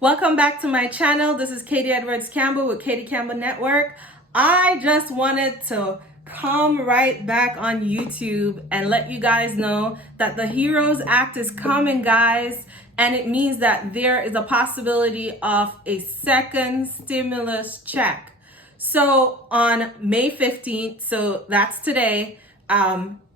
Welcome back to my channel. This is Katie Edwards Campbell with Katie Campbell Network. I just wanted to come right back on YouTube and let you guys know that the HEROES Act is coming, guys, and it means that there is a possibility of a second stimulus check. So on May 15th, so that's today,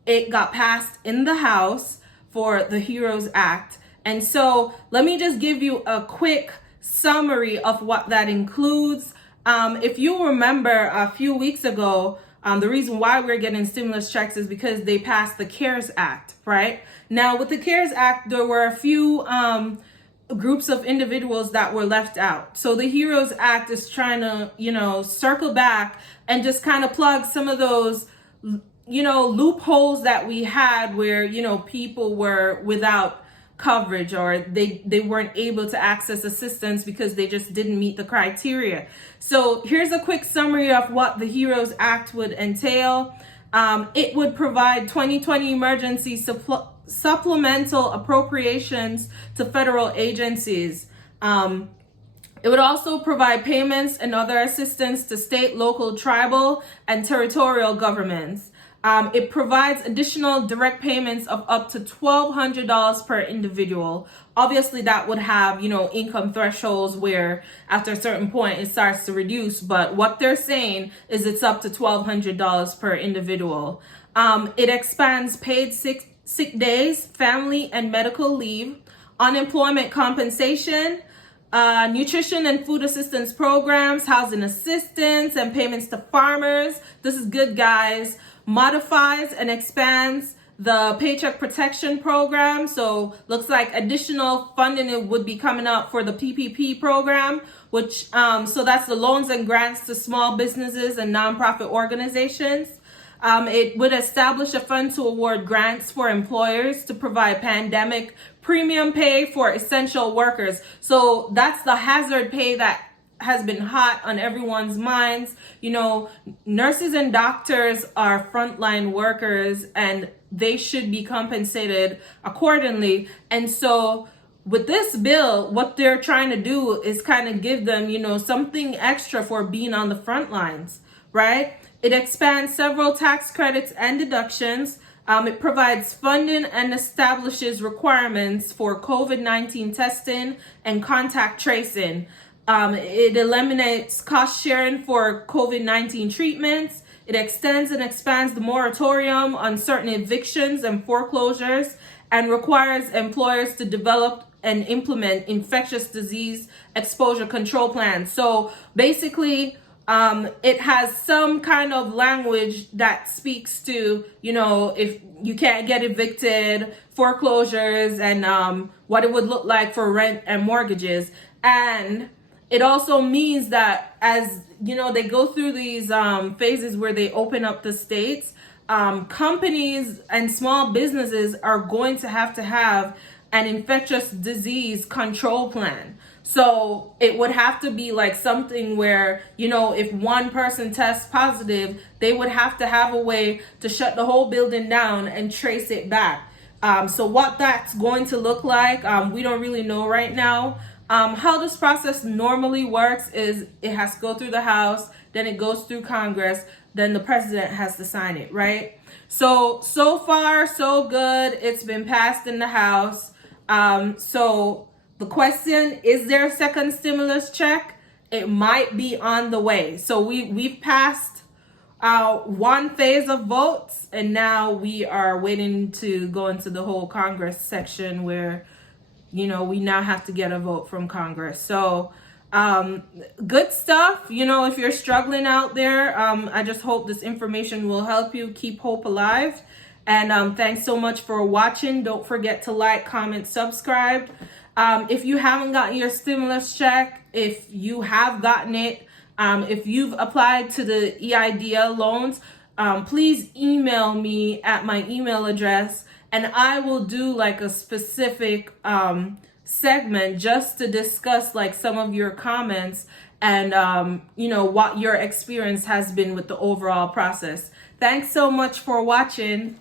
it got passed in the House for the HEROES Act. And so let me just give you a quick summary of what that includes. If you remember a few weeks ago, the reason why we're getting stimulus checks is because they passed the CARES Act, right? Now, with the CARES Act, there were a few groups of individuals that were left out. So the HEROES Act is trying to, circle back and just kind of plug some of those, loopholes that we had where, people were without coverage or they weren't able to access assistance because they just didn't meet the criteria. So here's a quick summary of what the HEROES Act would entail. It would provide 2020 emergency supplemental appropriations to federal agencies. It would also provide payments and other assistance to state, local, tribal, and territorial governments. It provides additional direct payments of up to $1,200 per individual. Obviously, that would have, income thresholds where after a certain point it starts to reduce. But what they're saying is it's up to $1,200 per individual. It expands paid sick days, family and medical leave, unemployment compensation, nutrition and food assistance programs, housing assistance, and payments to farmers. This is good, guys. Modifies and expands the Paycheck Protection Program. So looks like additional funding would be coming up for the PPP program, which so that's the loans and grants to small businesses and nonprofit organizations. It would establish a fund to award grants for employers to provide pandemic premium pay for essential workers. So that's the hazard pay that has been hot on everyone's minds. Nurses and doctors are frontline workers and they should be compensated accordingly. And so with this bill, what they're trying to do is kind of give them, something extra for being on the front lines, right? It expands several tax credits and deductions. It provides funding and establishes requirements for COVID-19 testing and contact tracing. It eliminates cost sharing for COVID-19 treatments. It extends and expands the moratorium on certain evictions and foreclosures and requires employers to develop and implement infectious disease exposure control plans. So basically, it has some kind of language that speaks to, if you can't get evicted, foreclosures, and what it would look like for rent and mortgages. And it also means that as, they go through these phases where they open up the states, companies and small businesses are going to have an infectious disease control plan. So it would have to be like something where, if one person tests positive, they would have to have a way to shut the whole building down and trace it back. So what that's going to look like, we don't really know right now. How this process normally works is it has to go through the House, then it goes through Congress, then the president has to sign it, right? So far, so good. It's been passed in the House. So the question, is there a second stimulus check? It might be on the way. So we've passed one phase of votes, and now we are waiting to go into the whole Congress section where we now have to get a vote from Congress. So good stuff. If you're struggling out there, I just hope this information will help you keep hope alive. And thanks so much for watching. Don't forget to like, comment, subscribe. If you haven't gotten your stimulus check, if you have gotten it, if you've applied to the EIDL loans, please email me at my email address, and I will do like a specific segment just to discuss like some of your comments and what your experience has been with the overall process. Thanks so much for watching.